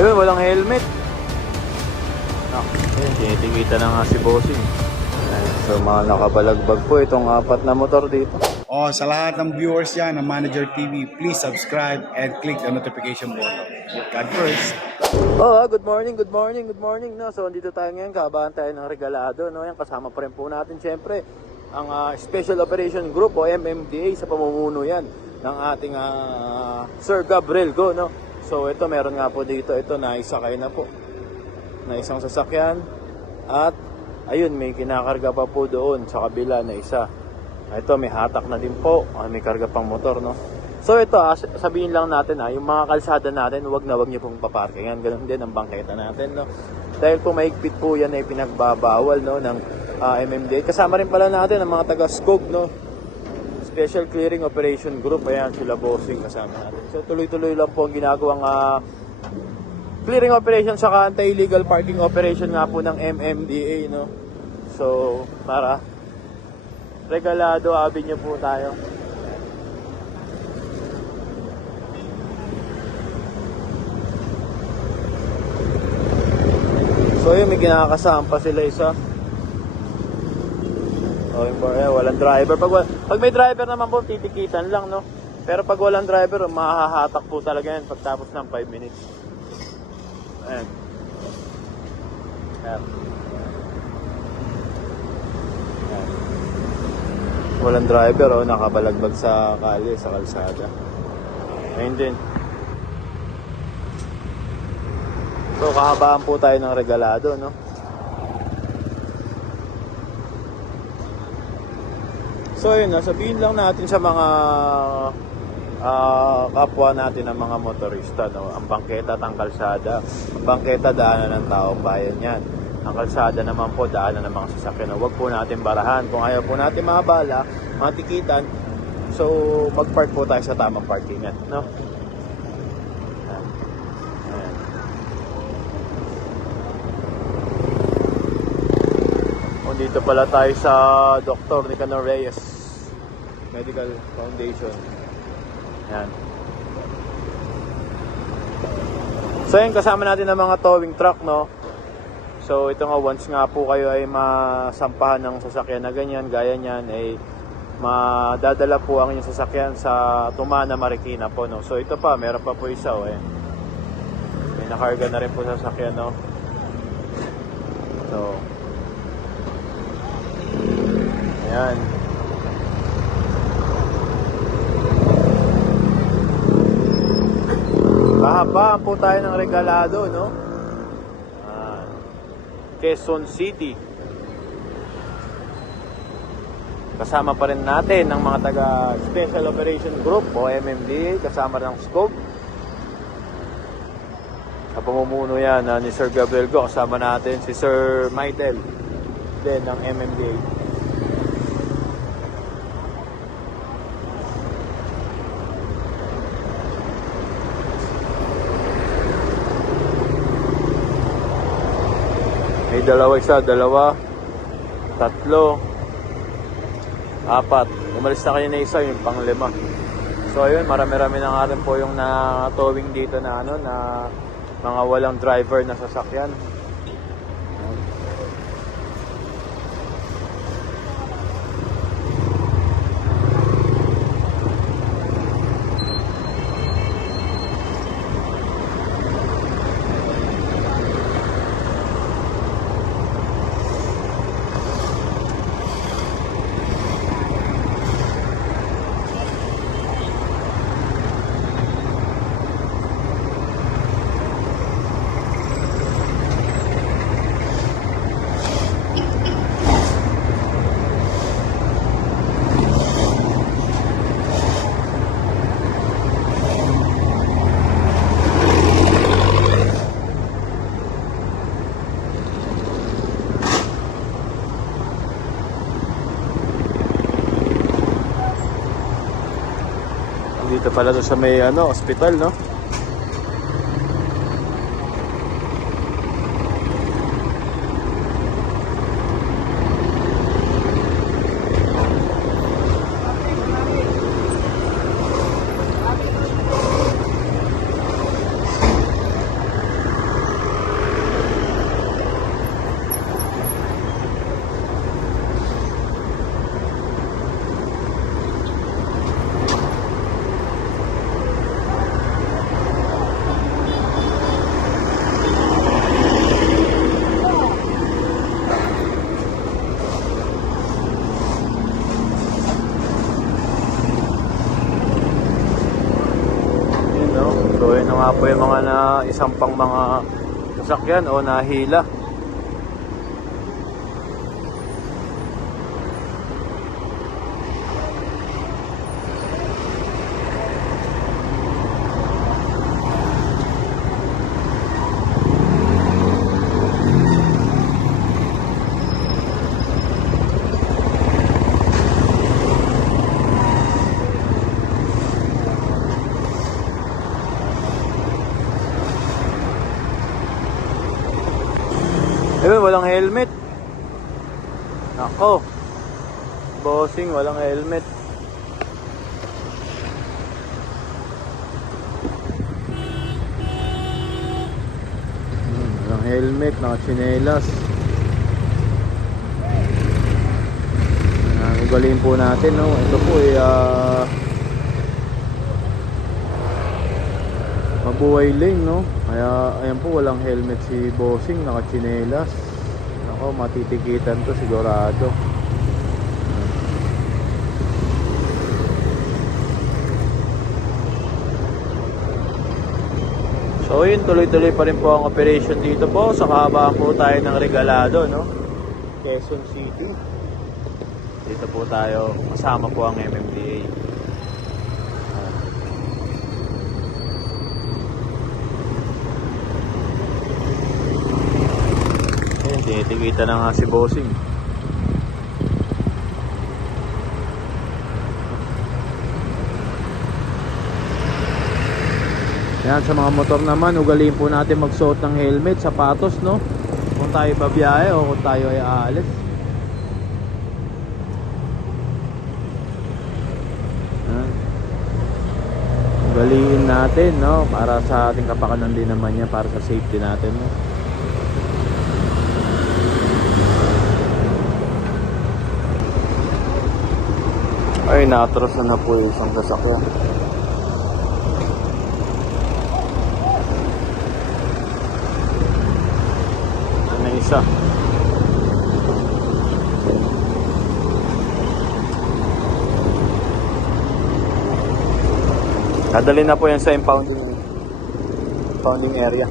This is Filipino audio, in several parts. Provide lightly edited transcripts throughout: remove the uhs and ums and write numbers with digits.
Ayun, walang helmet. Ayun, tinitikita na nga si Bossing. Ayun, so mga nakabalagbag po itong apat na motor dito. Sa lahat ng viewers yan ng Manager TV, please subscribe and click the notification button. God first. Good morning, good morning, good morning. No? So, andito tayo ngayon, kabahan tayo ng regalado. No? Yan, kasama pa rin po natin, syempre, ang Special Operation Group o MMDA sa pamumuno yan ng ating Sir Gabriel Go. No? So, ito, meron nga po dito, ito, naisakay na po na isang sasakyan. At, ayun, may kinakarga pa po doon sa kabila na isa. Ito, may hatak na din po. May karga pang motor, no? So ito, sabihin lang natin yung mga kalsada natin, wag niyo pong paparkingan. Ganun din ang bangketa natin, no? Dahil po mahigpit po yan ay pinagbabawal, no, ng MMDA. Kasama rin pala natin ang mga taga-SCOG, no? Special Clearing Operation Group. Ayan, sila Bossing kasama natin. So tuloy-tuloy lang po ang ginagawang clearing operation saka anti-illegal parking operation nga po ng MMDA, no? So, para Regalado Avenue po tayo. So yun, may kinakasama pa sila isa. Walang driver. Pag may driver naman po, titikitan lang, no? Pero pag walang driver, mahahatak po talaga yan pagtapos ng 5 minutes. Ayan. Ayan. Walang driver, nakabalagbag sa kalye, sa kalsada. Ayun din. So, kahabaan po tayo ng regalado, no? So, yun, sabihin lang natin sa mga kapwa natin ng mga motorista, no? Ang bangketa at ang kalsada. Ang bangketa, daanan ng taong bayan yan. Ang kalsada naman po, daanan ng mga sasakyan. Huwag po natin barahan. Kung ayaw po natin mabala, matikitan, so mag-park po tayo sa tamang parkingan, no? Ayan. Dito pala tayo sa Dr. Nicanor Reyes Medical Foundation. Ayan. So yun, kasama natin ang mga towing truck, no? So ito nga, once nga po kayo ay masampahan ng sasakyan na ganyan, gaya niyan, ay madadala po ang inyong sasakyan sa Tumana, Marikina po, no? So ito pa, meron pa po isa, may nakarga na rin po sa sasakyan, no? So ayan. Kahabaan po tayo ng regalado, no? Quezon City. Kasama pa rin natin ng mga taga Special Operation Group o MMDA, kasama ng SCOG. Sa pamumuno yan ni Sir Gabriel Go, kasama natin si Sir Michael din ng MMDA. May dalawa, tatlo, apat. Umalis na kayo na isa, yung pang-5. So ayun, marami-rami na nga rin po yung na-towing dito na na mga walang driver na sasakyan. Dito pala to sa may hospital, no? So yun na nga po yung mga na isang pang mga sasakyan o nahila. Ayun, walang helmet. Nako. Bossing, walang helmet. Walang helmet, nakatsinelas. Ugaliin po natin, no? Ito po ay mabuhay lane, no? Kaya ayan po, walang helmet si Bossing, nakatsinelas. Ako, matitikitan to sigurado. So yun, tuloy-tuloy pa rin po ang operation dito po sa kahabaan po tayo ng Regalado, no? Quezon City. Dito po tayo, kasama po ang MMDA. Ayun, tinitikita na nga si Bossing. Yan, sa mga motor naman, ugaliin po natin magsuot ng helmet, sapatos, no? Kung tayo babiyahe o kung tayo ay aalis. Yan. Ugaliin natin, no? Para sa ating kapakanan din naman yan, para sa safety natin, no? Ay, natros na po yung isang sasakyan. Isa. Dadali na po yan sa impounding area.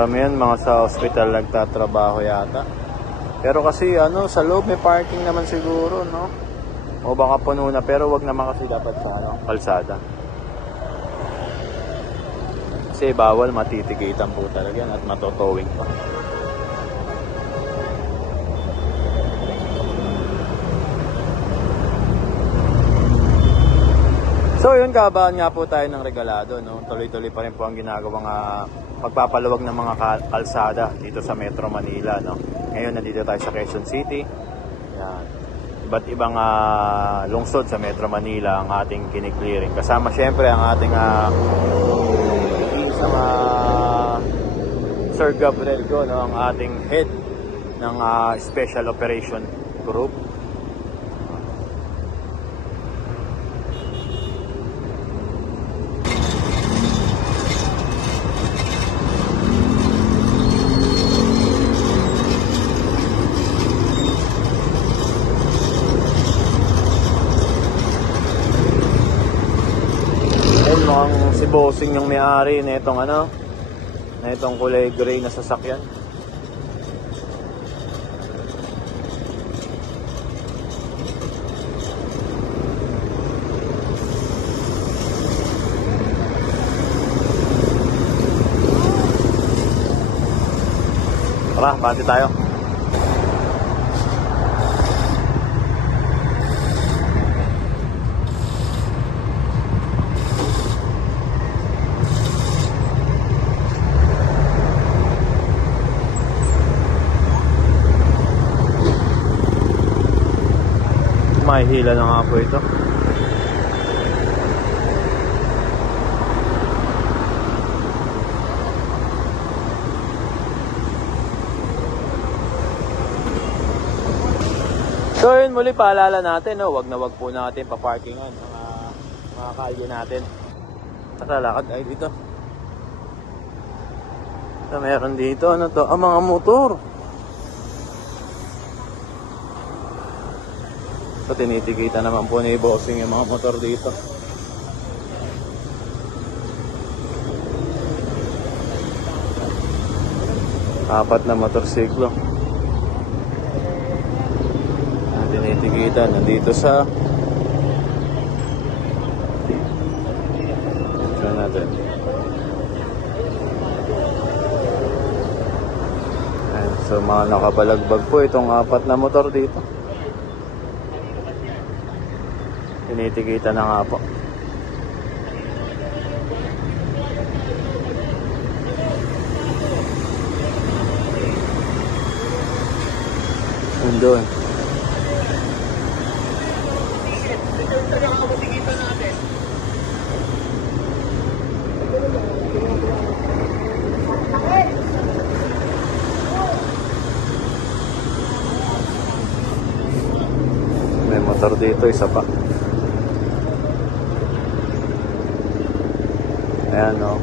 Karamihan mga sa hospital nagtatrabaho yata. Pero kasi sa loob may parking naman siguro, no? O baka puno na, pero wag naman kasi dapat sa kalsada. Kasi bawal, matitikitan po talaga yan at matotowing pa. So yun, kahabaan nga po tayo ng Regalado, no? Tuloy-tuloy pa rin po ang ginagawang pagpapaluwag ng mga kalsada dito sa Metro Manila, no? Ngayon nandito tayo sa Quezon City. Yan. Iba't ibang lungsod sa Metro Manila ang ating kiniklearing. Kasama syempre ang ating isang Sir Gabriel Go, no? Ang ating head ng Special Operation Group. Mukhang si Bossing yung may-ari na itong na itong kulay gray na sasakyan. Tara, bati tayo. Mahihila na nga po ito. yun muli, paalala natin, no? Wag na wag po natin paparkingan mga kalye natin. Tara, lakad tayo dito. So, meron dito, ano to? Mga motor. So, tinitikita naman po ni Bossing yung mga motor dito. Apat na motorsiklo. Tinitikita nandito sa saan natin. Ayan, so mga nakabalagbag po itong apat na motor dito. Tinitikita na nga po. Doon. May motor dito, isa pa. Ayan, no.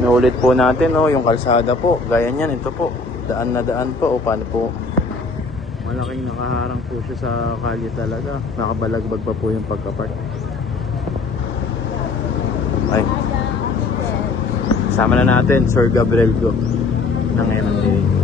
Naulit po natin, no, yung kalsada po. Gaya niyan, ito po. Daan na daan po. O paano po? Malaking nakaharang po siya sa kalye talaga. Nakabalagbag pa po yung pagkapark. Ay. Sama na natin, Sir Gabriel Go ng MMDA.